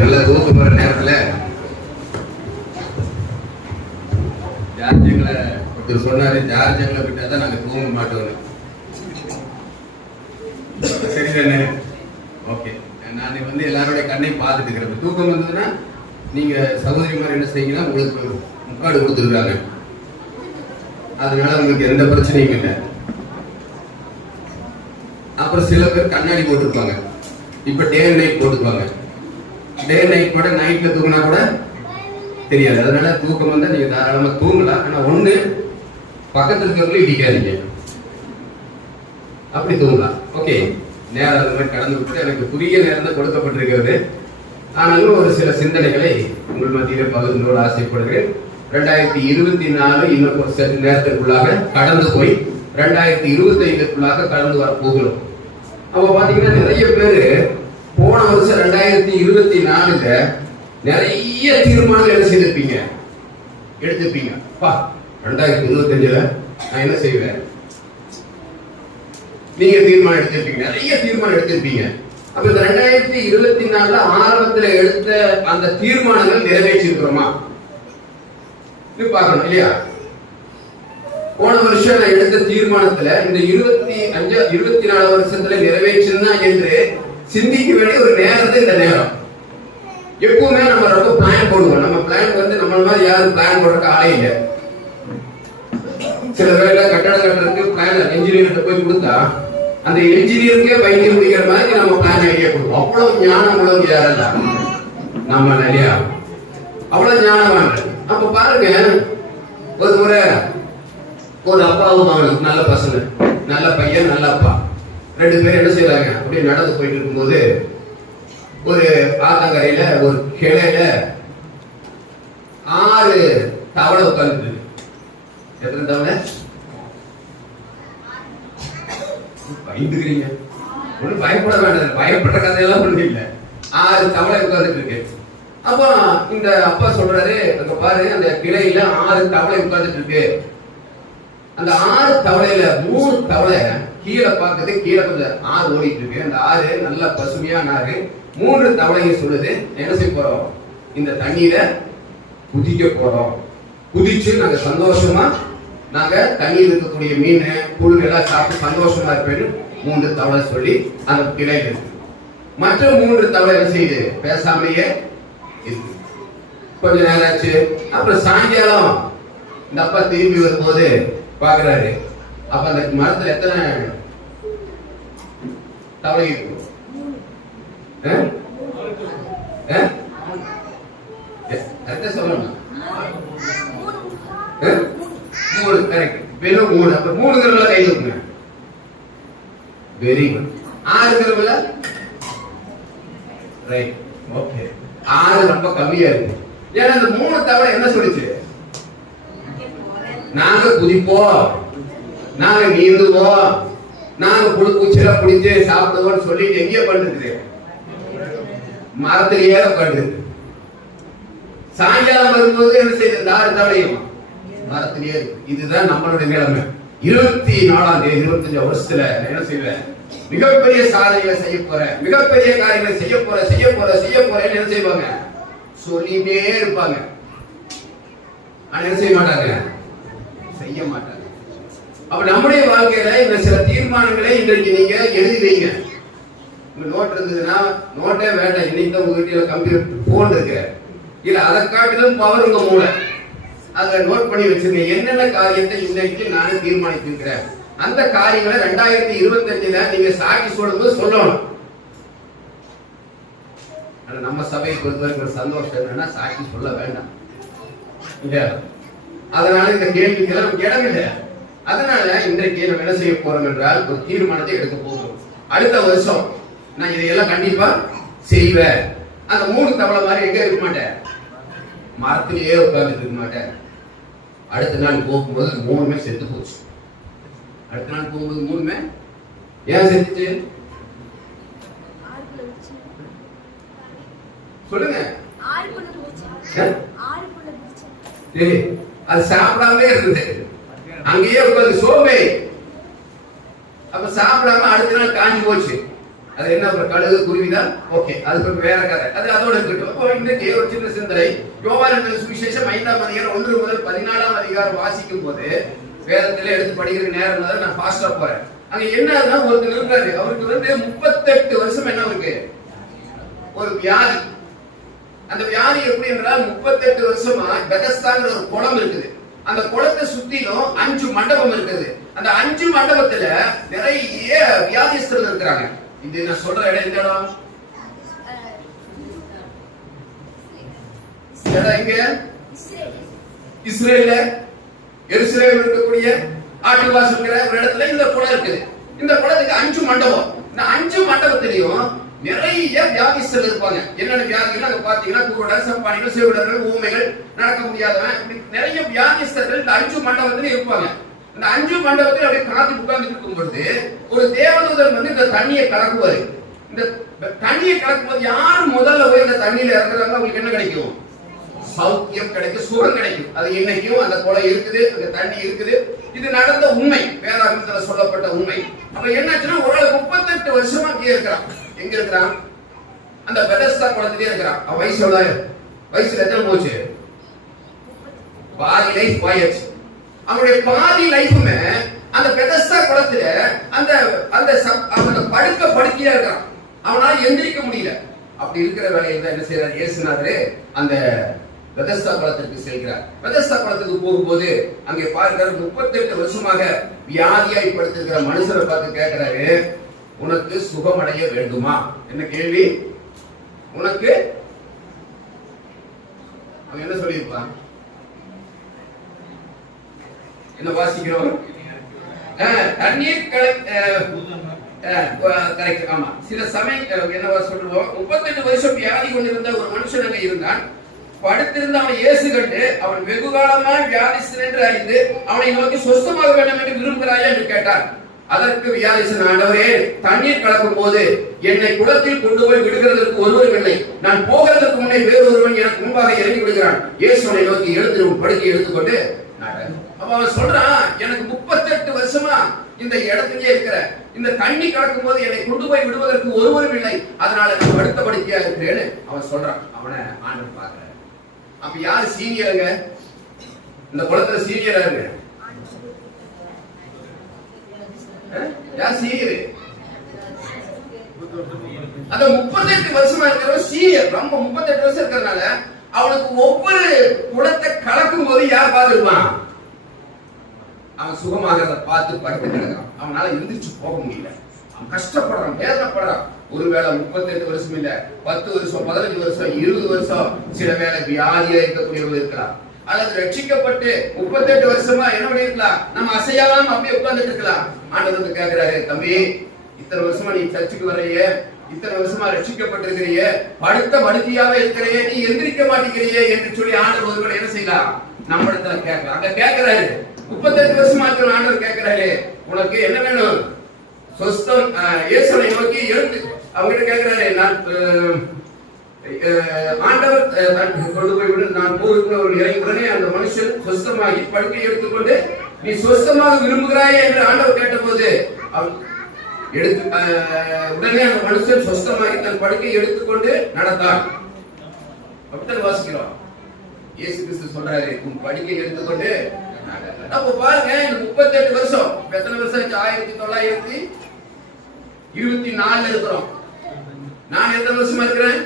நல்ல தூக்கம் வர நேரத்தில் ஜார்ஜங்களை ஒருத்தர் சொன்னாரு, ஜார்ஜங்களை விட்டா தான் நாங்கள் தூங்க மாட்டோம். சரி தானே? ஓகே. நான் எல்லாருடைய கண்ணையும் பார்த்துட்டு இருக்கிறேன். தூக்கம் வந்ததுன்னா நீங்க சகோதரி மாதிரி என்ன செய்யுங்கன்னா உங்களுக்கு முக்காடு கொடுத்துருக்காங்க, அதனால உங்களுக்கு எந்த பிரச்சனையும் இல்லை. அப்புறம் சில பேர் கண்ணாடி போட்டுருப்பாங்க, இப்ப டே அண்ட் நைட் போட்டுக்குவாங்க. டே நைட் கூட நைட்ல தூங்கினா கூட தெரியாது. அதனால தூக்கம் வந்தா நீங்க தாராளமா தூங்கலாம். ஆனா ஒண்ணு, பக்கத்துல இருக்கிறவங்களும் இடிக்காதீங்க, அப்படி தூங்கலாம். ஓகே. நேரம் அந்த மாதிரி கடந்து விட்டு எனக்கு புதிய நேரம் தான் கொடுக்கப்பட்டிருக்கிறது. ஆனாலும் ஒரு சில சிந்தனைகளை உங்கள் மத்தியிலே பகிர்ந்தோடு ஆசைப்படுகிறேன். 2024 இன்னும் ஒரு சில நேரத்திற்குள்ளாக கடந்து போய் 2025க்குள்ளாக கடந்து வர போகிறோம். அப்ப பாத்தீங்கன்னா நிறைய பேரு போன வருஷம் 2024 நிறைய தீர்மானங்கள் என்ன செய்திருப்பீங்க, எடுத்திருப்பீங்க. 2025 நான் என்ன செய்வேன், நீங்க தீர்மானம் எடுத்திருப்பீங்க, நிறைய தீர்மானம் எடுத்திருப்பீங்க. அப்ப இந்த 2024 ஆரம்பத்துல எடுத்த அந்த தீர்மானங்கள் நிறைவேற்றிருக்கிறோமா பார்க்கணும் இல்லையா? போன வருஷம் நான் எடுத்த தீர்மானத்துல இந்த 24 வருஷத்துல நிறைவேற்றினா என்று சிந்திக்க வேண்டிய ஒரு நேரத்தை இந்த நேரம். எப்பவுமே நம்ம ரொம்ப பிளான் போடுவோம். நம்ம பிளான் நம்ம மாதிரி யாரும் பிளான் போடுறதுக்கு ஆளே இல்லை. சில வேலை கட்டடம் கட்டுறதுக்கு பிளான் என்ஜினியர்கிட்ட போய் கொடுத்தா அந்த என்ஜினியருக்கே வைக்க முடிகிற மாதிரி நம்ம பிளான் ஐடியா கொடுப்போம். அவ்வளவு ஞானம் உள்ளவங்க யாரெல்லாம் நம்ம நிறைய அவ்வளவு ஞானமான. அப்ப பாருங்க, ஒரு முறை ஒரு அப்பாவும் அவனுக்கு நல்ல பசங்க, நல்ல பையன், நல்ல அப்பா, ரெண்டு பேரும் என்ன செய்யறாங்க, அப்படியே நடந்து போயிட்டு இருக்கும்போது ஒரு ஆத்தங்கரையில ஒரு கிளையில 6 தவளை உட்கார்ந்து. எத்தனை தவளை? பயந்துக்கிறீங்க? ஒன்னும் பயப்பட வேண்டாம், பயப்படுற கதையெல்லாம் ஒண்ணு இல்லை. 6 தவளை உட்கார்ந்துட்டு இருக்கு. அப்போ இந்த அப்பா சொல்றாரு, அங்க பாரு அந்த கிளையில 6 தவளை உட்கார்ந்துட்டு இருக்கு. அந்த 6 தவளையில 3 தவளை கீழே பார்க்குது, கீழே கொஞ்சம் ஆறு ஓடிட்டு இருக்கு. அந்த ஆறு நல்ல பசுமையான ஆறு. 3 தவளைங்க சொல்லுது, என்ன செய்ய போறோம், இந்த தண்ணீர குதிக்க போறோம். குதிச்சு நாங்க சந்தோஷமா நாங்க தண்ணீர் இருக்கக்கூடிய மீன் புழு எல்லாம் சாப்பிட்டு சந்தோஷமா இருப்பேன்னு 3 தவளை சொல்லி அந்த கிளையில இருக்கு. மற்ற 3 தவளை என்ன செய்யுது, பேசாமையே இருக்கு. கொஞ்ச நேரம் ஆச்சு. அப்புறம் சாயங்காலம் இந்த அப்பா திரும்பி வரும்போது பாக்குறாரு, அப்ப அந்த மரத்துல எத்தனை தவளை இருக்கு? சொல்லணும். 3. கரெக்ட். வெறும் 3. அப்ப 3 கிரமல கை தூக்குங்க. Very good. 6 கிரமல ரைட். ஓகே. 6 ரொம்ப கம்மியா இருக்கு. ஏன்னா இந்த 3 தவளை என்ன சொல்லுச்சு, நாங்க குதிப்போம், நாங்க நீந்துவோம், நாங்க புழுப்பூச்சில பிடிச்சு சாப்பிடுவோம் சொல்லிட்டு எங்கேயே பண்ணிருக்கு, மரத்திலேயே உட்காந்து. சாயங்காலம் வரும்போது என்ன செய்யுது, 6 தவளையும் மரத்திலேயே இருக்கு. இதுதான் நம்மளுடைய நிலைமை. 24ஆம் தேதி 25 வருஷத்துல என்ன செய்வேன், மிகப்பெரிய சாதனைகளை செய்ய போறேன், மிகப்பெரிய காரியங்களை செய்ய போறேன் என்ன செய்வாங்க, சொல்லிட்டே இருப்பாங்க. ஆனா என்ன செய்ய மாட்டாங்க, செய்ய மாட்டாங்க. அப்ப நம்முடைய வாழ்க்கையில இந்த சில தீர்மானங்களை இன்றைக்கு நீங்க எழுதி வைங்க. உங்க நோட் இருந்ததுன்னா நோட்டே வேண்டாம், இன்னைக்கு தான் உங்க வீட்டுல கம்ப்யூட்டர் போன் இருக்கு, இல்ல அதை காட்டிலும் பவர் உங்க மூளை, அதை நோட் பண்ணி வச்சிருங்க. என்னென்ன காரியத்தை இன்னைக்கு நானே தீர்மானித்திருக்கிறேன், அந்த காரியங்களை 2025 நீங்க சாட்சி சொல்லும்போது சொல்லணும். நம்ம சபையை பொறுத்தவரைக்கும் ஒரு சந்தோஷம் என்னன்னா சாட்சி சொல்ல வேண்டாம் இல்லையா? அதனால இந்த கேள்விக்கெல்லாம் நமக்கு இடம் இல்லை. அதனால இன்றைக்கு நம்ம என்ன செய்ய போறோம் என்றால் ஒரு தீர்மானத்தை எடுக்க போகிறோம். அடுத்த வருஷம் நான் இதையெல்லாம் கண்டிப்பா செய்வேன். அந்த 3 தவளை மாதிரி எங்க இருக்க மாட்டேன், மரத்திலேயே உட்கார்ந்துட்டு இருக்க மாட்டேன். அடுத்த நாள் போகும்போது 3மே செத்து போச்சு. அடுத்த நாள் போகும்போது 3மே ஏன் செத்துச்சு சொல்லுங்க. அது சாப்பிடாமலே இருந்தது, அங்கேயே உட்கார்ந்து சோம்பே. அப்ப சாப்பிடாம அடுத்த நாள் காஞ்சி போச்சு. அது என்ன கழுகு குருவிதான், ஓகே, அது வேற கதை, அது அதோட இருக்கட்டும். இன்றைக்கு ஒரு சின்ன சிந்தனை. யோவான் சுவிசேஷம் 5ஆம் அதிகாரம் 1 முதல் 14ஆம் அதிகாரம் வாசிக்கும் போது வேதத்துல எடுத்து படிக்கிற நேரம் தான் நான் ஃபாஸ்டா போறேன். அங்க என்னன்னா ஒருத்தர் இருக்காரு, அவருக்கு 38 வருஷம் என்ன இருக்கு, ஒரு வியாதி. அந்த வியாதி எப்படி என்றால் 38 வருஷமா பெதஸ்தாங்கிற ஒரு குளம் இருக்குது. அந்த குளத்தை சுத்திலும் 5 மண்டபம் இருக்குது. அந்த 5 மண்டபத்துல நிறைய வியாதிஸ்தர்கள் இருக்கிறாங்க. இது நான் சொல்ற இடம் எந்த இடம்? எங்க? இஸ்ரேல்ல எருசலேமில் இருக்கக்கூடிய ஆட்டுவாசல்ங்கிற ஒரு இடத்துல இந்த குளம் இருக்குது. இந்த குளத்துக்கு 5 மண்டபம். இந்த 5 மண்டபத்திலையும் நிறைய வியாதிஸ்தர்கள் இருப்பாங்க. என்னென்ன வியாதிகள் அங்க பாத்தீங்கன்னா குருடர், செம்பானிகள், செவிடர்கள், ஊமைகள், நடக்க முடியாதவன், நிறைய வியாதிஸ்தர்கள் இந்த 5 மண்டபத்திலும் இருப்பாங்க. இந்த 5 மண்டபத்தில் அப்படியே காத்து உட்கார்ந்து இருக்கும் பொழுது ஒரு தேவதூதன் இந்த தண்ணியை கலக்குவாரு. இந்த தண்ணியை கலக்கும் போது யார் முதல்ல போய் இந்த தண்ணியில இறங்குறாங்க அவங்களுக்கு என்ன கிடைக்கும்? சௌக்கியம் கிடைக்கும், சுகம் கிடைக்கும். அது இன்னைக்கும் அந்த குளம் இருக்குது, அந்த தண்ணி இருக்குது. இது நடந்த உண்மை, வேதாகமத்துல சொல்லப்பட்ட உண்மை. அப்ப என்னாச்சுன்னா ஒரு ஆள் 38 வருஷமா அங்கே இருக்கிறான். எங்க இருக்கிறான்? அந்த பெதஸ்தா குளத்திலே இருக்கிறான். வயசுல எத்தனை போச்சு? பாதி லைஃப் போயாச்சு. அவனுடைய பாதி லைஃபுமே அந்த பெதஸ்தா குளத்துல அந்த அந்த படுக்கையா இருக்கான். அவனால எந்திரிக்க முடியல. அப்படி இருக்கிற வேலையில என்ன செய்யறாரு இயேசுநாதரே? அந்த பெதஸ்தா குளத்திற்கு செல்கிறார். பெதஸ்தா குளத்துக்கு போகும்போது அங்கே பார்க்கிறார் 38 வருஷமாக வியாதியாய் படுத்திருக்கிற மனுஷரை பார்த்து கேட்கிறாரு, உனக்கு சுகமடைய வேண்டுமா? என்ன கேள்வி? உனக்கு அவன் என்ன சொல்லியிருப்பான்? என்ன வாசிக்கிறோம்? தண்ணீர் கரெக்ட். ஆமா, சில சமயம் என்னவா சொல்லுவோம், 38 வருஷம் வியாதி கொண்டிருந்த ஒரு மனுஷன் அங்க இருந்தான். படுத்திருந்த அவன் இயேசு கண்டு அவன் வெகு காலமாய் வியாதிஸ்தன் என்று அறிந்து அவனை நோக்கி சொஸ்தமாக வேண்டும் என்று விரும்புகிறாயா என்று கேட்டான். அதற்கு வியாதிஸ்தன், ஆண்டவரே, தண்ணீர் கலக்கும் போது என்னை குளத்தில் கொண்டு போய் விடுகிறதற்கு ஒருவரும் இல்லை. நான் போகிறதற்கு முன்னே வேறொருவன் எனக்கு முன்பாக இறங்கி விடுகிறான். இயேசுவை நோக்கி எழுந்து படுக்கை எடுத்துக்கொண்டு அப்ப அவன் சொல்றான், எனக்கு 38 வருஷமா இந்த இடத்துலயே இருக்கிற, இந்த தண்ணி கலக்கும் போது என்னை கொண்டு போய் விடுவதற்கு ஒருவரும் இல்லை, அதனால நான் படுத்த படுக்கையா இருக்கிறேன்னு அவன் சொல்றான். அவனை ஆண்டவர் பார்க்கிறார். அப்ப யாரு சீனியருங்க? இந்த குளத்துல சீனியரா இருங்க. யார் சீனியர்? அந்த 38 வருஷமா இருக்கிறவன் சீனியர். ரொம்ப 38 வருஷம் இருக்கிறதுனால அவனுக்கு ஒவ்வொரு குளத்தை கலக்கும் போது யார் பார்த்துருப்பான்? அவன் சுகமாகிறத பார்த்து படுத்து கிடக்கிறான். அவனால எந்திரிச்சு போக முடியல. அவன் கஷ்டப்படுறான், வேதனைப்படுறான். ஒருவேளை 38 வருஷம் இல்ல, 10 வருஷம், 15 வருஷம், 20 வருஷம், சில வேளை வியாதியா இருக்கக்கூடியவர்கள் இருக்கலாம். அல்லது ரட்சிக்கப்பட்டு 38 வருஷமா என்ன பண்ணிருக்கலாம், நம்ம அசையாம அப்படியே உட்கார்ந்துட்டு இருக்கலாம். ஆண்டவர் வந்து கேட்கிறாரு, தம்பி, இத்தனை வருஷமா நீ சர்ச்சுக்கு வரையே, இத்தனை வருஷமா ரட்சிக்கப்பட்டிருக்கிறியே, படுத்த படுக்கையாவே இருக்கிறையே, நீ எந்திரிக்க மாட்டேங்கிறியே என்று சொல்லி ஆண்டவர் ஒருவர் என்ன செய்யலாம், நம்ம இடத்துல கேட்கலாம். அங்க கேட்கிறாரு, 38 வருஷமா இருக்கிற ஆண்டவர் கேட்கிறாரு, உனக்கு என்ன வேணும்? சொஸ்தம். இயேசுவை நோக்கி எழுந்து அவங்கிட்ட கேட்கிறாரு, நான் ஆண்டவர் கொண்டு போய் விடு, நான் போகிறவர்கள் இறங்கி உடனே அந்த மனுஷன் சொஸ்தமாகி படுக்கை எடுத்துக்கொண்டு, நீ சொஸ்தமாக விரும்புகிறாயே என்று ஆண்டவர் கேட்டபோது உடனே அந்த மனுஷன் சொஸ்தமாகி தன் படுக்கையை எடுத்துக்கொண்டு நடந்தான். அப்படித்தான் வாசிக்கிறோம். இயேசு கிறிஸ்து சொல்றாரு, உன் படுக்கை எடுத்துக்கொண்டு. அப்ப பாருங்க, இந்த 38 வருஷம் எத்தனை வருஷம்? 1924 இருக்கிறோம். நான் எத்தனை வருஷமா இருக்கிறேன்?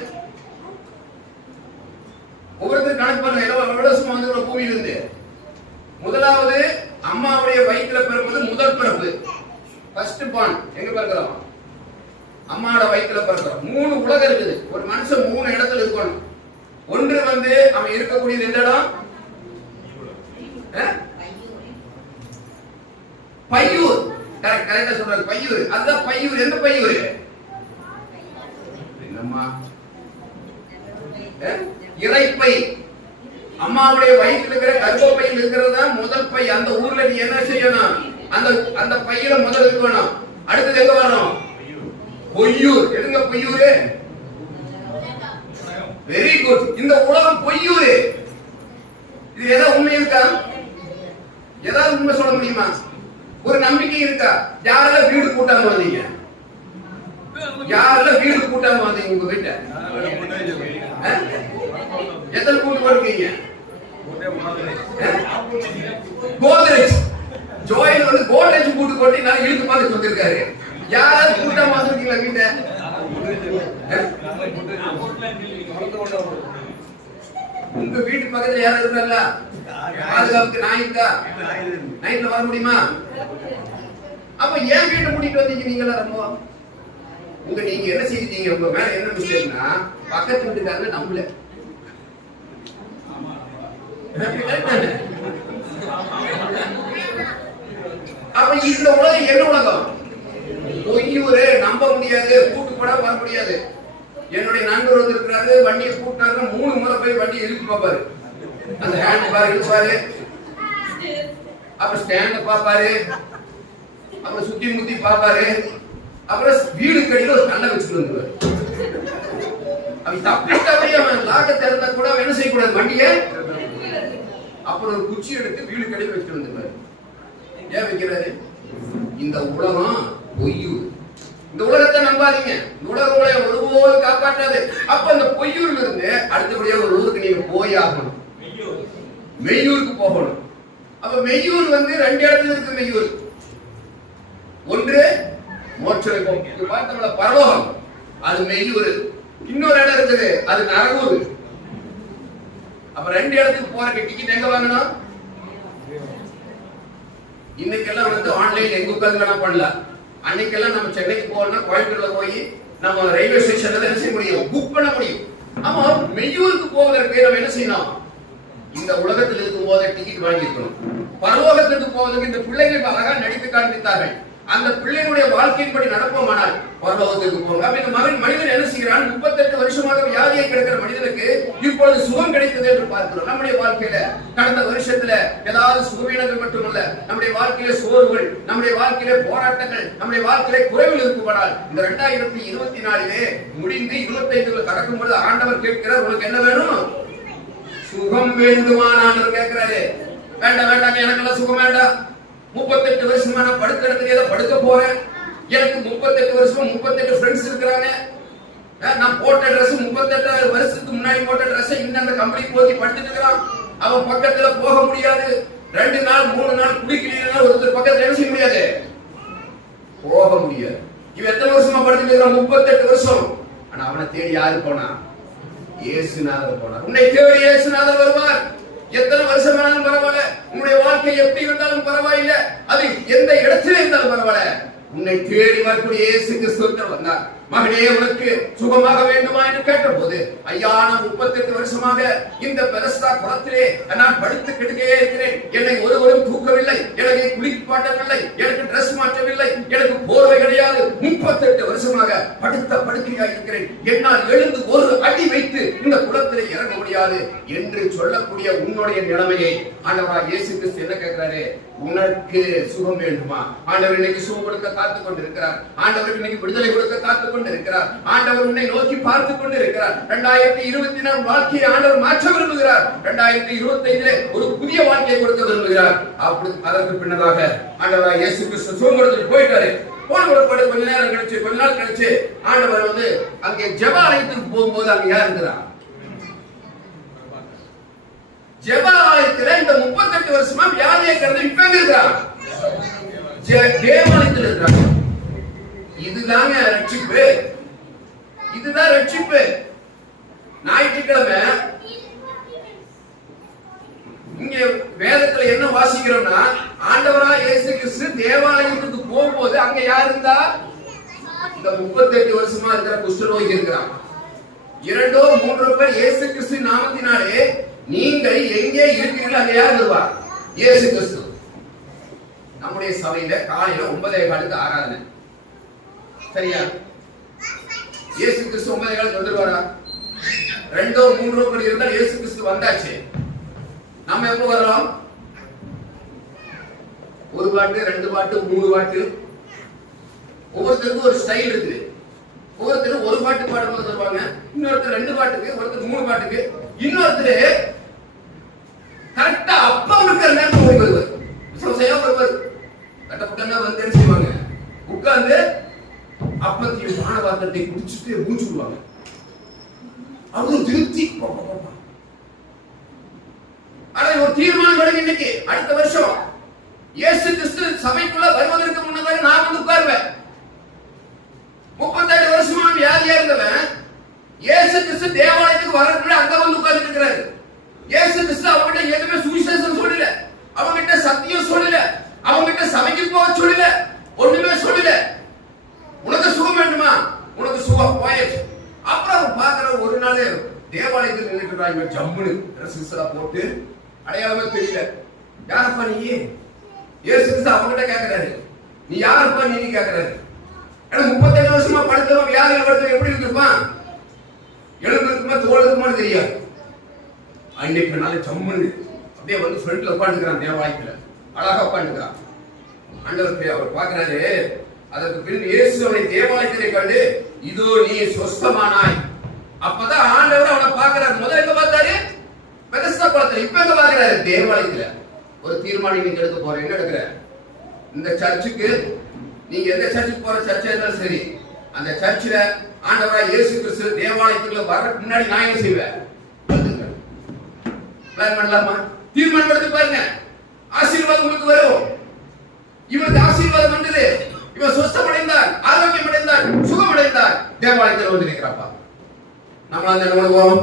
ஒவ்வொருத்தரும் கணக்கு பாருங்க, எவ்வளவு வருஷமா வந்து பூமியில இருந்து. முதலாவது அம்மாவுடைய வயிற்றுல பிறப்பது முதல் பிறப்பு, ஃபர்ஸ்ட் பார்ன். எங்க பிறக்கிறோம்? அம்மாவோட வயிற்றுல பிறக்கிறோம். 3 உலகம் இருக்குது. ஒரு மனுஷன் 3 இடத்துல இருக்கணும். ஒன்று வந்து அவன் இருக்கக்கூடியது எந்த இடம்? பையூர். கரெக்டா சொல்றாரு, பையூர். அதுதான் பையூர். எந்த பையூர்? என்னம்மா? இறைப்பை. அம்மாவுடைய வயிற்றில் இருக்கிற கர்ப்பப்பையில் இருக்கிறது முதல் பை. அந்த ஊர்ல நீ என்ன செய்யணும்? அந்த பையில முதல் இருக்கணும். அடுத்தது எங்க வரணும்? பொய்யூர். எதுங்க பொய்யூரு? Very good. இந்த உலகம் பொய்யூரு. இது ஏதாவது உண்மை இருக்கா? ஏதாவது உண்மை சொல்ல முடியுமா? ஒரு நம்பிக்கை இருக்கா? யாரால வீடு கூட்டாம வந்தீங்க? யாரெல்லாம் வீடு கூட்டாம வந்தீங்க உங்க வீட்டை? எத்தனை கூட்டு போட்டுருக்கீங்க? கோத்ரேஜ் ஜோயில் வந்து கோத்ரேஜ் கூட்டு போட்டு நான் இழுத்து பார்த்து வந்திருக்காரு. யாராவது கூட்டாம வந்திருக்கீங்களா வீட்டை? உங்க வீட்டு பக்கத்துல யாரும் இருக்காங்களா? பாதுகாப்புக்கு நாய் இருக்கா? நைட்ல வர முடியுமா? அப்ப ஏன் வீட்டை கூட்டிட்டு வந்தீங்க நீங்களா? ரொம்ப நீங்க என்ன செய்தீங்க? உங்க மேல என்ன மிஸ்டேக்னா பக்கத்து வீட்டுக்காரங்க நம்பல. அப்ப இந்த உலகம் என்ன உலகம்? பொய்யூரு, நம்ப முடியாது, கூட்டு போட வர முடியாது. என்னுடைய நண்பர் வந்து இருக்கிறாரு, வண்டியை கூட்டினாரு, 3 முறை போய் வண்டியை இழுத்து பார்ப்பாரு. அந்த ஹேண்ட் பார் இழுப்பாரு, அப்புறம் ஸ்டாண்ட பார்ப்பாரு, அப்புறம் சுத்தி முத்தி பார்ப்பாரு, அப்புறம் வீடு கடையில ஒரு கண்ணை வச்சுட்டு வந்துருவாரு. அவன் தப்பிட்டாவே அவன் லாக்க திறந்தா கூட அவன் என்ன செய்யக்கூடாது, வண்டியை அப்புறம் ஒரு குச்சி எடுத்து வீடு கடையில் வச்சுட்டு வந்துருவாரு. ஏன் வைக்கிறாரு? இந்த உலகம் பொய்யூர். இந்த உலகத்தை நம்பாதீங்க. இந்த உலகம் உங்களை ஒருபோதும் காப்பாற்றாது. அப்ப அந்த பொய்யூர்ல இருந்து அடுத்தபடியா ஒரு ஊருக்கு நீங்க போய் ஆகணும். மெய்யூருக்கு போகணும். அப்ப மெய்யூர் வந்து 2 இடத்துல இருக்கு. மெய்யூர் ஒன்று மோட்சம் பார்த்தோம்ல பரலோகம், அது மெய்யூர். இன்னொரு இடம் இருக்குது, அது நரகூர். அப்ப 2 இடத்துக்கு போறதுக்கு டிக்கெட் எங்க வாங்கணும்? இன்னைக்கெல்லாம் வந்து ஆன்லைன் எங்க உட்கார்ந்து வேணா பண்ணலாம். அன்னைக்கெல்லாம் நம்ம சென்னைக்கு போகணும்னா கோயம்புத்தூர்ல போய் நம்ம ரயில்வே ஸ்டேஷன்ல என்ன செய்ய முடியும்? புக் பண்ண முடியும். ஆமா, மெய்யூருக்கு போவதற்கு நம்ம என்ன செய்யணும்? இந்த உலகத்தில் இருக்கும் போதே டிக்கெட் வாங்கியிருக்கணும். பரலோகத்திற்கு போவதற்கு இந்த பிள்ளைகள் அழகா நடித்து காண்பித்தார்கள். அந்த பிள்ளைகளுடைய வாழ்க்கையின்படி நடப்போமானால் பரலோகத்திற்கு போங்க. மனிதன் என்ன செய்கிறான்? 38 வருஷமாக வியாதியை கிடக்கிற மனிதனுக்கு இப்பொழுது சுகம் கிடைத்தது என்று பார்க்கிறோம். நம்முடைய வாழ்க்கையில கடந்த வருஷத்துல ஏதாவது சுகவீனங்கள் மட்டுமல்ல, நம்முடைய வாழ்க்கையில சோர்வுகள், நம்முடைய வாழ்க்கையில போராட்டங்கள், நம்முடைய வாழ்க்கையில குறைவில் இருக்குமானால் இந்த 2024 முடிந்து 25 கடக்கும் பொழுது ஆண்டவர் கேட்கிறார், உங்களுக்கு என்ன வேணும்? சுகம் வேண்டுமானான்னு கேட்கிறாரு. வேண்டாம் வேண்டாம், எனக்கெல்லாம் சுகம் வேண்டாம். 38 வருஷமா நான் படுக்கிறதுக்கு ஏதோ படுக்க போறேன். எனக்கு 38 வருஷமா 38 ஃப்ரெண்ட்ஸ் இருக்காங்க. நான் போட்ட Dress 38 வருஷத்துக்கு முன்னாடி போட்ட Dress இன்னும் அந்த கம்பெனி போத்தி படுத்துட்டு இருக்கான். அவன் பக்கத்துல போக முடியாது. 2 நாள் 3 நாள் குளிக்கலைன்னா ஒருத்தர் பக்கத்துல என்ன செய்ய முடியாது, போக முடியாது. இவன் எத்தனை வருஷமா படுத்துட்டு இருக்கான்? 38 வருஷம். ஆனா அவனை தேடி யாரு போனா? இயேசுநாதர் போனார். உன்னை தேடி இயேசுநாதர் வருவார். எத்தனை வருஷம் வேணாலும் பரவாயில்ல, உன்னுடைய வாழ்க்கை எப்படி இருந்தாலும் பரவாயில்லை, அது எந்த இடத்துல இருந்தாலும் பரவாயில்ல, உன்னை தேடி வரக்கூடிய இயேசு கிறிஸ்து வந்தார். மகனே, உனக்கு சுகமாக வேண்டுமா என்று கேட்ட போது, ஐயா, நான் 38 வருஷமாக இந்த பெலஸ்தா குளத்திலே நான் படுத்து கிடக்கே இருக்கிறேன். என்னை ஒருவரும் தூக்கவில்லை, எனக்கு குளிப்பாட்டவில்லை, எனக்கு Dress மாற்றவில்லை, எனக்கு போர்வை கிடையாது. 38 வருஷமாக படுத்த படுக்கையாக இருக்கிறேன். என்னால் எழுந்து ஒரு அடி வைத்து இந்த குளத்திலே இறங்க முடியாது என்று சொல்லக்கூடிய உன்னுடைய நிலைமையை ஆண்டவராகிய இயேசு கிறிஸ்து என்ன கேட்கிறாரு? உனக்கு சுகம் வேண்டுமா? ஆண்டவர் இன்னைக்கு சுகம் கொடுக்க காத்துக் கொண்டிருக்கிறார். ஆண்டவர் இன்னைக்கு விடுதலை கொடுக்க காத்துக் கொண்டிருக்கிறார். ஆண்டவர் உன்னை நோக்கி பார்த்துக் கொண்டிருக்கிறார். 2024 வாழ்க்கையை ஆண்டவர் மாற்ற விரும்புகிறார். 2025 ஒரு புதிய வாழ்க்கையை கொடுக்க விரும்புகிறார். அப்படி அதற்கு பின்னதாக ஆண்டவராகிய இயேசு கிறிஸ்து சுகம் கொடுத்துட்டு போயிட்டாரு. கொஞ்ச நேரம் கழிச்சு, கொஞ்ச நாள் கழிச்சு ஆண்டவர் வந்து அங்கே ஜெப ஆலயத்துக்கு போகும்போது அங்க யார் இருக்கிறார்? ஜெப ஆலயத்துல இந்த 38 வருஷமா வியாதியை கிடந்து இப்ப எங்க இருக்கிறார்? தேவாலயத்தில் இருக்கிறார். இதுதாங்க ரட்சிப்பு. இதுதான் ரட்சிப்பு. ஞாயிற்றுக்கிழமை இங்க வேதத்துல என்ன வாசிக்கிறோம்னா, ஆண்டவராகிய இயேசு கிறிஸ்து தேவாலயத்துக்கு போகும்போது அங்க யார் இருந்தா? இந்த 38 வருஷமா இருக்கிற குஷ்டரோகி இருக்கிறான். 2 3 பேர் இயேசு கிறிஸ்து நாமத்தினாலே நீங்கள் எங்கே இருக்கிறீர்கள் அங்க யார் வருவார்? இயேசு கிறிஸ்து. நம்முடைய சபையில காலையில 9:15 ஆராதனை. சரியா? இயேசு கிறிஸ்து 9:15 வந்துருவாரா? 2 3 பேர் இருந்தால் இயேசு கிறிஸ்து வந்தாச்சு. நம்ம எப்போ வரோம்? ஒரு பாட்டு, 2 பாட்டு, 3 பாட்டு. ஒவ்வொருத்தருக்கும் ஒரு ஸ்டைல் இருக்குது. ஒவ்வொருத்தரும் ஒரு பாட்டு பாடும்போது வருவாங்க, இன்னொருத்தர் 2 பாட்டுக்கு, ஒருத்தர் 3 பாட்டுக்கு, இன்னொருத்தர் கரெக்டா அப்பா இருக்கிற நேரத்தில் ஓடி வருவார். கட்டப்பட்டா வந்து என்ன செய்வாங்க? உட்கார்ந்து அப்பத்தையும் மாணவா குடிச்சிட்டு மூச்சு விடுவாங்க. அது திருப்தி. ஆனா ஒரு தீர்மானம் எடுங்க இன்னைக்கு, அடுத்த வருஷம் இயேசு கிறிஸ்து சபைக்குள்ள வருவதற்கு முன்னதாக நான் வந்து உட்காருவேன். 38 வருஷமா வியாதியா இருந்தவன் இயேசு கிறிஸ்து தேவாலயத்துக்கு வரக்குள்ள அங்க வந்து உட்கார்ந்து இருக்கிறாரு. இயேசு கிறிஸ்து அவங்கிட்ட எதுவுமே சுவிசேஷம் சொல்லல, அவங்கிட்ட சத்தியம் சொல்லல, அவங்கிட்ட சபைக்கு போக சொல்லல, ஒண்ணுமே சொல்லல. உனக்கு சுகம் வேண்டுமா, உனக்கு சுகம் போயிடுச்சு. அப்புறம் அவர் பாக்குற ஒரு நாள் தேவாலயத்தில் நின்றுட்டு ஜம்முனு ட்ரெஸ் போட்டு அடையாளமே தெரியல. யாரப்பா நீ? இயேசு கிறிஸ்து அவங்கிட்ட கேட்கிறாரு, நீ யாரப்பா நீ கேட்கிறாரு. ஏன்னா 37 வருஷமா படுத்தவன் வியாதிகள் படுத்த எப்படி இருந்திருப்பான்? எழுந்து இருக்குமா தோல் இருக்குமான்னு தெரியாது. அன்னைக்கு நாளை ஜம்முன்னு அப்படியே வந்து ஃப்ரெண்ட்ல உட்காந்துக்கிறான், தேவாலயத்துல அழகா உட்காந்துக்கிறான். ஆண்டவர் அவர் பாக்குறாரு. அதற்கு பின் இயேசு அவனை தேவாலயத்திலே கண்டு, இதோ நீ சொஸ்தமானாய். அப்பதான் ஆண்டவர் அவனை பாக்குறாரு. முதல்ல எங்க பார்த்தாரு? பெதஸ்தா குளத்துல. இப்ப எங்க பாக்குறாரு? தேவாலயத்துல. ஒரு தீர்மானம் நீங்க எடுக்க போற. என்ன எடுக்கிற? இந்த சர்ச்சுக்கு, நீங்க எந்த சர்ச்சுக்கு போற சர்ச்சா இருந்தாலும் சரி, அந்த சர்ச்சில் ஆண்டவராய் இயேசு கிறிஸ்து தேவாலயத்துக்குள்ள வர்றதுக்கு முன்னாடி நான் என்ன செய்வேன்? பிளான் பண்ணலாமா? தீர்மானம் எடுத்து பாருங்க. ஆசீர்வாதம் உங்களுக்கு வரும். இவனுக்கு ஆசீர்வாதம் வந்தது. இவன் சுத்தமடைந்தார், ஆரோக்கியம் அடைந்தார், சுகமடைந்தார். தேவாலயத்தில் வந்து நிற்கிறாப்பா. நம்மள அந்த என்ன பண்ணுவோம்?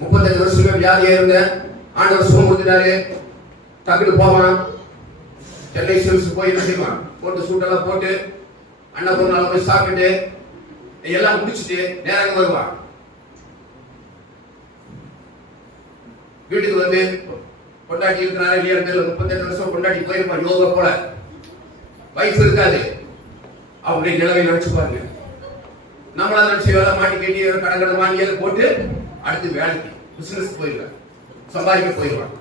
38 வருஷம் வியாதியா இருந்த ஆண்டவர் சுகம் கொடுத்துட்டாரு. டக்குனு போவான், சென்னை சில்ஸ் போய் என்ன செய்வான்? போட்டு சூட்டெல்லாம் போட்டு அன்னபூர்ணால போய் சாப்பிட்டு எல்லாம் முடிச்சுட்டு நேராக வருவான். வீட்டுக்கு வந்து கொண்டாடி இருக்கிறாரு இல்லையா? 38 வருஷம் கொண்டாடி போயிருப்பான். யோகா போல வயசு இருக்காது. அவங்களுடைய நிலவை நினைச்சு பாருங்க. நம்மளா நினைச்சு வேலை மாட்டி கேட்டி கடற்கடை வாங்கி போட்டு அடுத்து வேலைக்கு பிசினஸ் போயிடுவான், சம்பாதிக்க போயிடுவான்.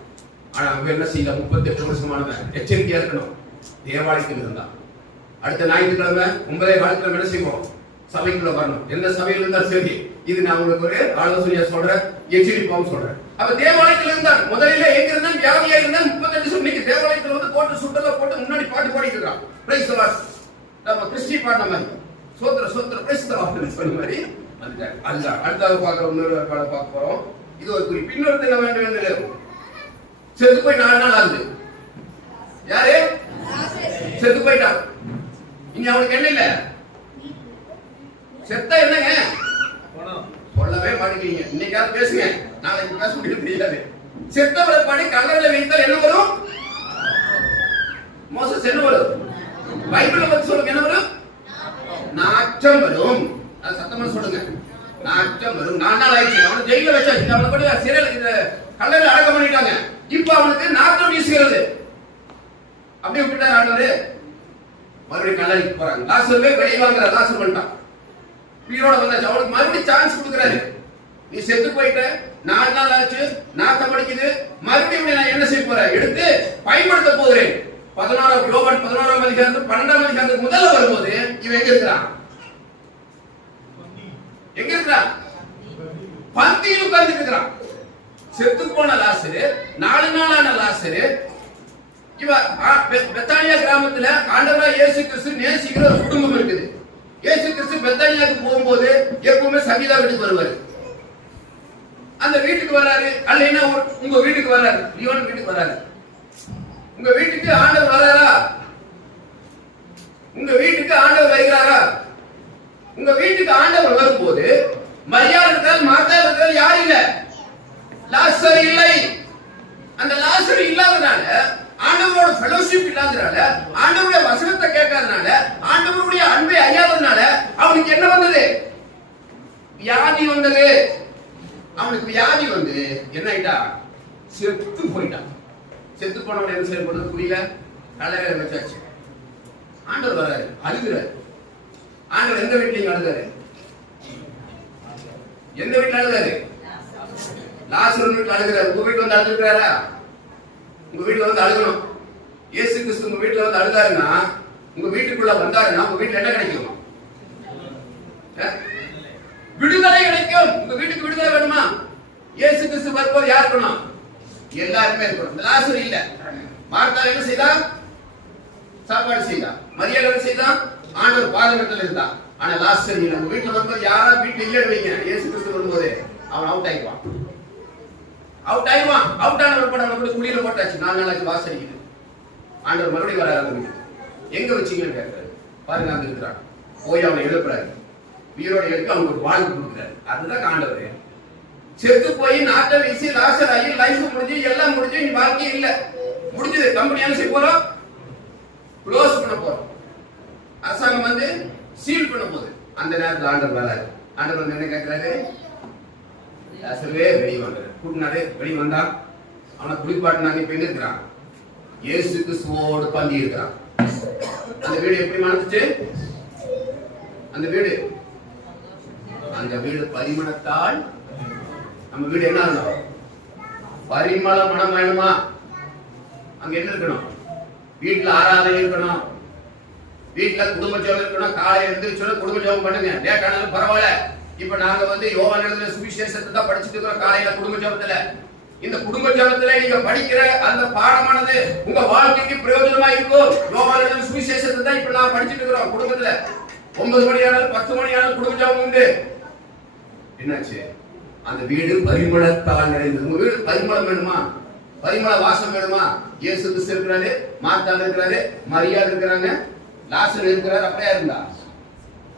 ஆனா அவங்க என்ன செய்யல? 38 வருஷமானவன் எச்சரிக்கையா இருக்கணும். தேவாலயத்தில் இருந்தான். அடுத்த ஞாயிற்றுக்கிழமை 9 காலத்துல என்ன செய்வோம்? சபைக்குள்ள வரணும். எந்த சபையில இருந்தாலும் சரி. இது நான் உங்களுக்கு ஒரு ஆலோசனையா சொல்றேன், எச்சரிப்பாவும் சொல்றேன். அப்ப தேவாலயத்தில் இருந்தான். முதலில் எங்க இருந்தான்? வியாதியா இருந்தான். 38 வருஷம். இன்னைக்கு தேவாலயத்தில் வந்து போட்டு சுட்டெல்லாம் போட்டு முன்னாடி பாட்டு பாடிட்டு இருக்கான். Praise the Lord. நம்ம கிறிஸ்டி பாடின மாதிரி சோத்திர சோத்திர பிரைஸ் தி லார்ட் சொன்ன மாதிரி வந்துட்டார். அதுதான் அடுத்தாவது பார்க்குற இன்னொரு பாட பார்க்க போறோம். இது ஒரு குறிப்பு. இன்னொருத்தர் என்ன வேண்டும்? செத்து போய் 4 நாள் ஆகுது. யாரு? செத்து போயிட்டான். இனி அவனுக்கு என்ன இல்ல? செத்தா என்னங்க? சொல்லவே மாட்டேங்கிறீங்க. இன்னைக்காவது பேசுங்க, நாளைக்கு பேச முடியும் தெரியாது. செத்தவரை பாடி கல்லறையில வைத்தால் என்ன வரும்? மோசஸ் என்ன வரும்? பைபிள்ல பத்தி சொல்லுங்க. என்ன வரும்? நாற்றம் வரும். அது சத்தமா சொல்லுங்க. நாற்றம் வரும். 4 நாள் ஆயிடுச்சு. அவனை ஜெயில வச்சாச்சு. அவனை படி சிறையில கல்லறையில அடக்கம் பண்ணிட்டாங்க. இப்ப அவனுக்கு நாற்றம் வீசுகிறது. அப்படியே விட்டுட்டார் ஆண்டவரே. மறுபடியும் கல்லறைக்கு போறாங்க. லாசருவே வெளியே வாங்குற. லாசர் பண்ணிட்டான். உயிரோட வந்தாச்சு. அவனுக்கு மறுபடியும் சான்ஸ் கொடுக்குறாரு. நீ செத்து போயிட்ட, 4 நாள் ஆச்சு, நாத்தம் அடிக்குது, மறுபடியும் நான் என்ன செய்ய போறேன்? எடுத்து பயன்படுத்த போகிறேன். 16 ரோமன் 11ஆம் அதிகாரத்து 12ஆம் அதிகாரத்துக்கு முதல்ல வரும்போது இவன் எங்க இருக்கிறான்? எங்க இருக்கிறான்? பந்தியில் உட்கார்ந்து இருக்கிறான். செத்து போன லாசரு, 4 நாளான லாசரு. இவ பெத்தானியா கிராமத்துல ஆண்டவராய் இயேசு கிறிஸ்து நேசிக்கிற ஒரு குடும்பம் இருக்குது. இயேசு கிறிஸ்து பெத்தானியாவுக்கு போகும்போது எப்பவுமே சங்கீதா வீட்டுக்கு வருவாரு. அந்த வீட்டுக்கு வராரு, அல்லைன்னா உங்க வீட்டுக்கு வராரு, லியோன் வீட்டுக்கு வராரு. உங்க வீட்டுக்கு ஆண்டவர் வராரா? உங்க வீட்டுக்கு ஆண்டவர் வருகிறாரா? உங்க வீட்டுக்கு ஆண்டவர் வரும்போது மரியாதை இருக்கால், மாதா இருக்கால், யார் இல்ல? லாசர் இல்லை. அந்த லாசர் இல்லாதனால, ஆண்டவரோட ஃபெலோஷிப் இல்லாதனால, ஆண்டவருடைய வசனத்தை கேட்காதனால, ஆண்டவருடைய அன்பை அறியாதனால அவனுக்கு என்ன வந்தது? வியாதி வந்தது. அவனுக்கு வியாதி வந்து என்ன ஆயிட்டா? செத்து போயிட்டான். செத்து போனவன் என்ன செய்யப்படுறது புரியல. கல்லறையில வச்சாச்சு. ஆண்டவர் வராரு, அழுகிறாரு. ஆண்டவர் எந்த வீட்லயும் அழுதாரு? எந்த வீட்டுல அழுதாரு? லாசர் வீட்டுல அழுகிறாரு. உங்க வீட்டுல வந்து அழுதுறாரா? உங்க வீட்டுல வந்து அழுகணும். இயேசு கிறிஸ்து உங்க வீட்டுல வந்து அழுதாருன்னா, உங்க வீட்டுக்குள்ள வந்தாருன்னா உங்க வீட்டுல என்ன கிடைக்கும்? விடுதலை கிடைக்கும். உங்க வீட்டுக்கு விடுதலை வேணுமா? இயேசு கிறிஸ்து வரும்போது யார் இருக்கணும்? எல்லாருமே இருக்கணும். லாசர் இல்ல. மார்த்தா என்ன செய்தா? சாப்பாடு செய்தா. மரியாதை என்ன செய்தா? ஆண்டவர் பாதத்தில் இருந்தா. ஆனா லாஸ்ட் நம்ம வீட்டுல வரும்போது யாரா வீட்டுல இல்லன்னு வைங்க, இயேசு கிறிஸ்து வரும்போது அவன் அவுட் ஆயிடுவான். அவுட் ஆன ஒரு படம் கூட குடியில போட்டாச்சு. 4 நாளாச்சு வாசல் அடிக்குது. ஆண்டவர் மறுபடியும் வர ஆரம்பிக்குது. எங்க வச்சீங்கன்னு கேட்கிறாரு. பாருங்க அங்க இருக்கிறான். போய் அவனை எழுப்புறாரு. உயிரோட எடுத்து அவனுக்கு ஒரு வாழ்வு கொடுக்குறாரு. அதுதான் ஆண்டவர். செத்து போய் நாட்டை வீசி லாசர் ஆகி லைஃப் முடிஞ்சு எல்லாம் முடிஞ்சு நீ வாழ்க்கையே இல்ல, முடிஞ்சது. கம்பெனியால செய்ய போறோம், க்ளோஸ் பண்ண போறோம், அரசாங்கம் வந்து சீல் பண்ண போகுது. அந்த நேரத்தில் ஆண்டவர் வராரு. ஆண்டவர் வந்து என்ன கேட்கிறாரு? லாசரே வெளியே வந்தாரு. கூட்டினாரு. வெளியே வந்தா அவனை குளிப்பாட்டினாங்க. இப்ப எங்க இருக்கிறான்? இயேசு கிறிஸ்துவோடு பந்தி இருக்கிறான். அந்த வீடு எப்படி மணந்துச்சு? அந்த வீடு பரிமளத்தால். நம்ம வீடு என்ன ஆகணும்? பரிமள மனம் வேணுமா? அங்க என்ன இருக்கணும்? வீட்டுல ஆராதனை இருக்கணும், வீட்டுல குடும்ப ஜெபம் இருக்கணும். காலையில எழுந்திரிச்சு குடும்ப ஜெபம் பண்ணுங்க. லேட் ஆனாலும் பரவாயில்ல. இப்ப நாங்க வந்து யோவான் எழுதின சுவிசேஷத்தை தான் படிச்சுட்டு இருக்கிறோம் காலையில குடும்ப ஜெபத்துல. இந்த குடும்ப ஜெபத்துல நீங்க படிக்கிற அந்த பாடமானது உங்க வாழ்க்கைக்கு பிரயோஜனமா இருக்கும். யோவான் எழுதின சுவிசேஷத்தை தான் இப்ப நான் படிச்சுட்டு இருக்கிறோம் குடும்பத்துல. 9 மணி ஆனாலும் 10 மணி ஆனாலும் குடும்ப ஜெபம் உண்டு. என்னாச்சு? அந்த வீடு பரிமளத்தால் நிறைந்தது. உங்க வீடு பரிமளம் வேணுமா? பரிமள வாசம் வேணுமா? இயேசு கிறிஸ்து இருக்கிறாரு, மார்த்தாள் இருக்கிறாரு, மரியாள் இருக்கிறாங்க, லாசர் இருக்கிறாரு. அப்படியே இருந்தா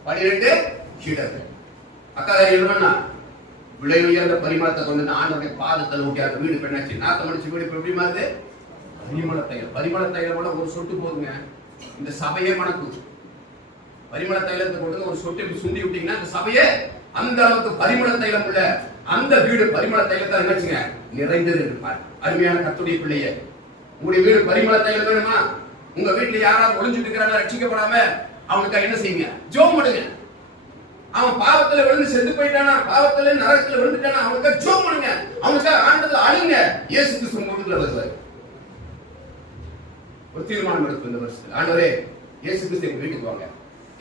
12 சீடர்கள். அக்காதாரி எழுவனா விலை உயர்ந்த பரிமளத்தை கொண்டு ஆண்டவருடைய பாதத்தில் ஊட்டியாரு. வீடு பெண்ணாச்சு. நாத்த மடிச்சு வீடு எப்படி மாறுது? பரிமள தைலம். பரிமள தைலம் கூட ஒரு சொட்டு போதுங்க, இந்த சபையே மணக்கும். பரிமள தைலத்தை கொண்டு ஒரு சொட்டு சுண்டி விட்டீங்கன்னா இந்த சபையே அந்த அளவுக்கு பரிமள தைலம் உள்ள அந்த வீடு பரிமள தைலத்தை நினைச்சுங்க நிறைந்தது இருப்பார். அருமையான கர்த்தருடைய பிள்ளையே, உங்களுடைய வீடு பரிமள தைலம் வேணுமா? உங்க வீட்டுல யாராவது ஒளிஞ்சிட்டு இருக்கிறாங்க ரட்சிக்கப்படாம, அவனுக்கு என்ன செய்யுங்க? ஜெபம் பண்ணுங்க. அவன் பாவத்துல விழுந்து செத்து போயிட்டானா, பாவத்துல நரகத்துல விழுந்துட்டானா, அவனுக்கு ஜெபம் பண்ணுங்க. அவனுக்கு ஆண்டவர்ல அழுங்க. இயேசு கிறிஸ்து முன்னுக்குள்ள வருவார். ஒரு தீர்மானம் எடுத்து இந்த வருஷத்துல, ஆண்டவரே இயேசு கிறிஸ்து எங்க வீட்டுக்கு வாங்க.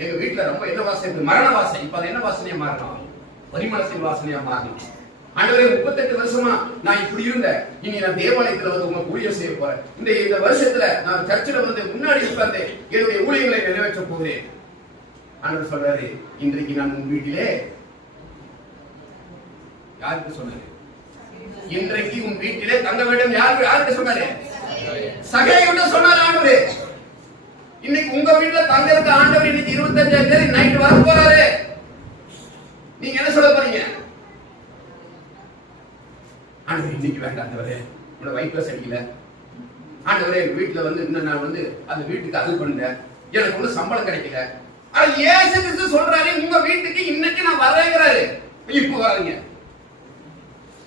எங்க வீட்டுல ரொம்ப என்ன வாசனை இருக்கு? மரண வாசனை. இப்ப அது என்ன வாசனையா மாறணும்? பரிமளத்தின் வாசனையா மாறணும். ஆண்டவரே 38 வருஷமா நான் இப்படி இருந்தேன், இனி நான் தேவாலயத்துல வந்து உங்க ஊழியம் செய்ய போறேன். இந்த வருஷத்துல நான் சர்ச்சில் வந்து முன்னாடி உட்கார்ந்து என்னுடைய ஊழியங்களை நிறைவேற்ற போகிறேன். ஆண்டவர் சொல்றாரு, இன்றைக்கு நான் உன் வீட்டிலே, யாருக்கு சொன்னாரு? இன்றைக்கு உன் வீட்டிலே தங்க வேண்டும். யாருக்கு சொன்னாரு? சகேயுன்னு சொன்னாரு ஆண்டவர். இன்னைக்கு உங்க வீட்டுல தங்க இருக்க ஆண்டவர் இன்னைக்கு 25ஆம் தேதி நைட் வர போறாரு. நீங்க என்ன சொல்ல போறீங்க? ஆண்டவர் இன்னைக்கு வேண்டாம் ஆண்டவரே, உங்களோட வைப்ளஸ் அடிக்கல ஆண்டவரே, வீட்டுல வந்து இன்னும் நான் வந்து அந்த வீட்டுக்கு அது பண்ணல, எனக்கு ஒன்னும் சம்பளம் கிடைக்கல. ஆனா இயேசு கிறிஸ்து சொல்றாரு, உங்க வீட்டுக்கு இன்னைக்கு நான் வரேங்கிறாரு. இப்ப வரீங்க.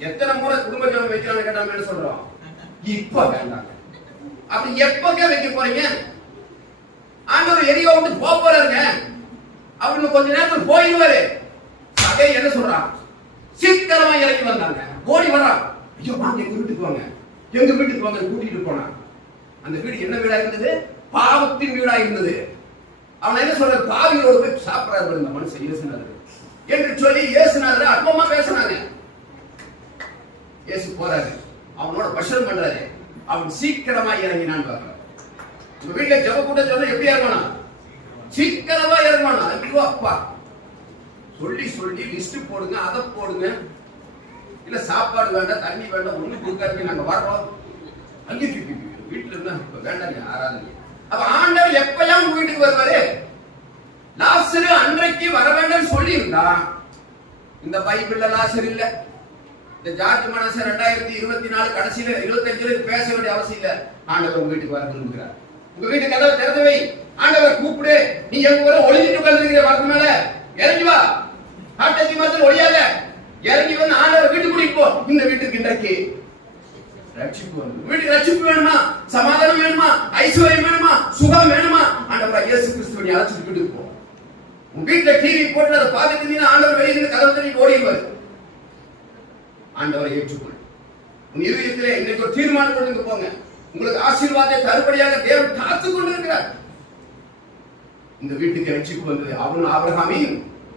எத்தனை முறை குடும்ப ஜெபம் வைக்கிறாங்க கேட்டாம என்ன சொல்றோம்? இப்ப வேண்டாங்க. அப்படி எப்பங்க வைக்க போறீங்க? ஆண்டவர் எரியோ விட்டு போக போறாருங்க. அப்படின்னு கொஞ்ச நேரத்தில் போயிடுவாரு. சகை என்ன சொல்றான்? சீக்கிரமா இறங்கி வந்தாங்க. ஓடி வர்றான். ஐயோ வாங்க எங்க வீட்டுக்கு வாங்க, எங்க வீட்டுக்கு வாங்க கூட்டிட்டு போனா. அந்த வீடு என்ன வீடா இருந்தது? பாவத்தின் வீடா இருந்தது. அவன் என்ன சொல்ற? பாவிகளோட போய் சாப்பிடாரு இந்த மனுஷன் இயேசுனாரு என்று சொல்லி இயேசுனாரு அற்பமா பேசினாங்க. இயேசு போறாரு, அவனோட பஷர் பண்றாரு. அவன் சீக்கிரமா இறங்கினான்னு பாக்குறான். உங்க வீட்டுல ஜெப கூட்ட சொல்ல எப்படி இறங்கணும்? சீக்கிரமா இறங்கணும். ஐயோ அப்பா சொல்லி சொல்லி லிஸ்ட் போடுங்க, அதை போடுங்க, இல்ல சாப்பாடு வேண்டாம், தண்ணி வேண்டாம், ஒண்ணு கொடுக்காதீங்க, நாங்க வர்றோம். அங்கே வீட்டுல இருந்தா வேண்டாங்க ஆராதனை. அப்ப ஆண்டவர் எப்பயா உங்க வீட்டுக்கு வருவாரு? லாசரு அன்றைக்கு வர வேண்டாம் சொல்லி இருந்தா, இந்த பைபிள்ல லாசர் இல்ல. இந்த ஜார்ஜ் மனச 2024 கடைசியில 25ல பேச வேண்டிய அவசியம் இல்ல. ஆண்டவர் உங்க வீட்டுக்கு வர விரும்புகிறார். உங்க வீட்டு கதவை திறந்து வை. ஆண்டவர் கூப்பிடு. நீ எங்க ஊர ஒளிஞ்சிட்டு உட்கார்ந்திருக்கிற மரத்து மேல இறங்கி வா. காட்டேஜி மரத்தில் ஒளியாத இறங்கி வந்து ஆண்டவர் வீட்டுக்கு கூட்டிட்டு போ. இந்த வீட்டுக்கு இன்றைக்கு ரட்சிப்பு வேணும். வீட்டுக்கு ரட்சிப்பு வேணுமா? சமாதானம் வேணுமா? ஐஸ்வர்யம் வேணுமா? சுகம் வேணுமா? ஆண்டவர் இயேசு கிறிஸ்துவை அழைச்சிட்டு வீட்டுக்கு போ. உங்க வீட்டுல டிவி போட்டு அதை பார்த்துட்டு ஆண்டவர் வெளியில கதவை தள்ளி ஓடிடுவார். ஆண்டவரை ஏற்றுக்கொள். உன் இதயத்திலே இன்னைக்கு ஒரு தீர்மானம் கொண்டு போங்க. உங்களுக்கு ஆசீர்வாதத்தை தருபடியாக தேவன் காத்துக் கொண்டிருக்கிறார். இந்த வீட்டுக்கு ரட்சிப்பு வந்தது. அவன் ஆபிரகாமின்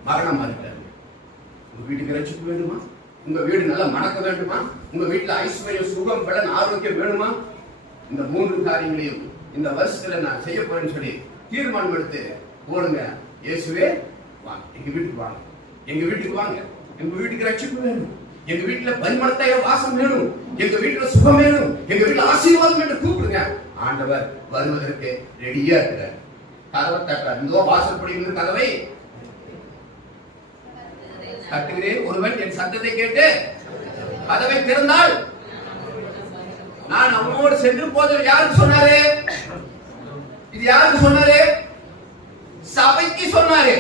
மரணம் மாறிட்டார். உங்க வீட்டுக்கு ரட்சிப்பு வேணுமா? உங்க வீடு நல்லா மணக்க வேண்டுமா? உங்க வீட்டுல ஐஸ்வர்யம், சுகம், பலன், ஆரோக்கியம் வேணுமா? இந்த 3 காரியங்களையும் இந்த வருஷத்துல நான் செய்ய போறேன்னு சொல்லி தீர்மானம் எடுத்து போடுங்க. இயேசுவே வாங்க, எங்க வீட்டுக்கு வாங்க, எங்க வீட்டுக்கு வாங்க, எங்க வீட்டுக்கு ரட்சிப்பு வேணும், எங்க வீட்டுல பரிமளத்தைய வாசம் வேணும், எங்க வீட்டுல சுகம் வேணும், எங்க வீட்டுல ஆசீர்வாதம் என்று கூப்பிடுங்க. ஆண்டவர் வருவதற்கு ரெடியா இருக்கிறார். கதவை தட்டுறார். இதோ வாசற்படி இருந்து கதவை தட்டுகிறேன், ஒருவன் என் சத்தத்தை கேட்டு கதவை திறந்தால் நான் அவனோடு சென்று போது. யாருக்கு சொன்னாரு இது? யாருக்கு சொன்னாரு? சபைக்கு சொன்னாரு.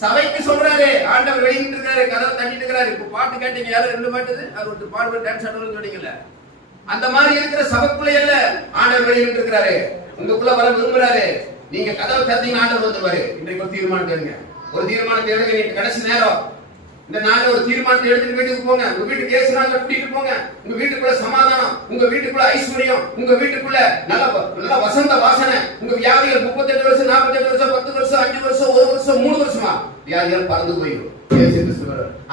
சபைக்கு சொல்றாரு. ஆண்டவர் வெளியிட்டு இருக்காரு, கதவை தட்டிட்டு இருக்காரு. இப்ப பாட்டு கேட்டீங்க, யாரும் 2 பாட்டுது, அது ஒரு பாட்டு டான்ஸ் ஆடுறது சொன்னீங்கல்ல, அந்த மாதிரி இருக்கிற சபைக்குள்ள இல்ல ஆண்டவர் வெளியிட்டு இருக்காரு. உங்களுக்குள்ள வர விரும்புறாரு. நீங்க கதவை தட்டிங்க, ஆண்டவர் வந்துருவாரு. இன்றைக்கு ஒரு தீர்மானம் எடுங்க, ஒரு தீர்மானத்தை எடுங்க. கடைசி நேரம் இந்த நாள்ல ஒரு தீர்மானத்தை எடுத்துட்டு வீட்டுக்கு போங்க. உங்க வீட்டுக்கு இயேசுநாதரை கூட்டிட்டு போங்க. உங்க வீட்டுக்குள்ள சமாதானம், உங்க வீட்டுக்குள்ள ஐஸ்வர்யம், உங்க வீட்டுக்குள்ள நல்ல வசந்த வாசனை. உங்க வியாதிகள் 38 வருஷம், 48 வருஷம், 10 வருஷம், 5 வருஷம், 1 வருஷம், 3 வருஷமா வியாதிகள் பறந்து போயிடும்.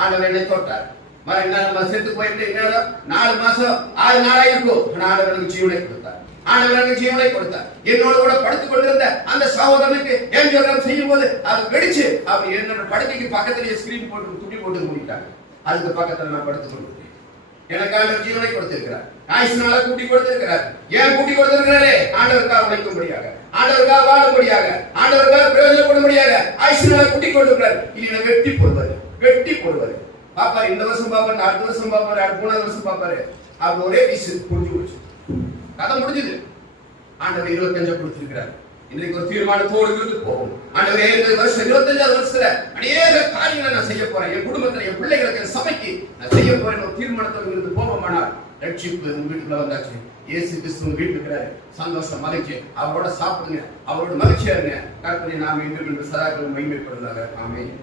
ஆண்டவர் என்னை தொட்டார். நம்ம செத்து போயிட்டு 4 மாசம் 6 நாளா இருக்கும். ஆண்டவர் எனக்கு ஜீவனை கொடுத்தார். ஆண்டவர் எனக்கு ஜீவனை கொடுத்தார். என்னோட கூட படுத்துக் கொண்டிருந்த அந்த சகோதரனுக்கு ஏஞ்சோகிராம் செய்யும் போது அது வெடிச்சு அவர் என்னோட படுக்கைக்கு பக்கத்திலேயே ஸ்கிரீன் போட்டு துணி போட்டு மூடிட்டாங்க. அதுக்கு பக்கத்துல நான் படுத்துக் கொண்டிருக்கேன். எனக்கு ஆண்டவர் ஜீவனை கொடுத்திருக்கிறார். ஆயுஷ்னால கூட்டி கொடுத்திருக்கிறார். ஏன் கூட்டி கொடுத்திருக்கிறாரே? ஆண்டவருக்காக உழைக்கும்படியாக, ஆண்டவருக்காக வாழும்படியாக, ஆண்டவருக்காக பிரயோஜனப்படும்படியாக ஆயுஷ்னால கூட்டி கொடுத்திருக்கிறார். இனி நான் வெட்டி போடுவாரு. பாப்பாரு, இந்த வருஷம் பாப்பாரு, அடுத்த வருஷம் பாப்பாரு, அடுத்த 3வது வருஷம் பாப்பாரு. அவர் ஒரே வீசு புரிஞ்சு போச்சு. கதை முடிஞ்சது. ஆண்டவர் 25 கொடுத்திருக்கிறார். இன்றைக்கு ஒரு தீர்மானத்தோடு இருந்து போகும். ஆண்டவர் 20 வருஷம் 25வது வருஷத்துல அநேக காரியங்களை நான் செய்ய போறேன். என் குடும்பத்துல, என் பிள்ளைகளுக்கு, என் சபைக்கு நான் செய்ய போறேன். ஒரு தீர்மானத்தோடு இருந்து போவோமானால் ரட்சிப்பு உங்க வீட்டுக்குள்ள வந்தாச்சு. இயேசு கிறிஸ்து உங்க வீட்டுல இருக்கிறாரு. சந்தோஷம், மகிழ்ச்சி. அவரோட சாப்பிடுங்க, அவரோட மகிழ்ச்சியா இருங்க. கர்த்தரை நாம இன்று சதாக்கள் மகிமைப்படுவதாக. ஆமென்.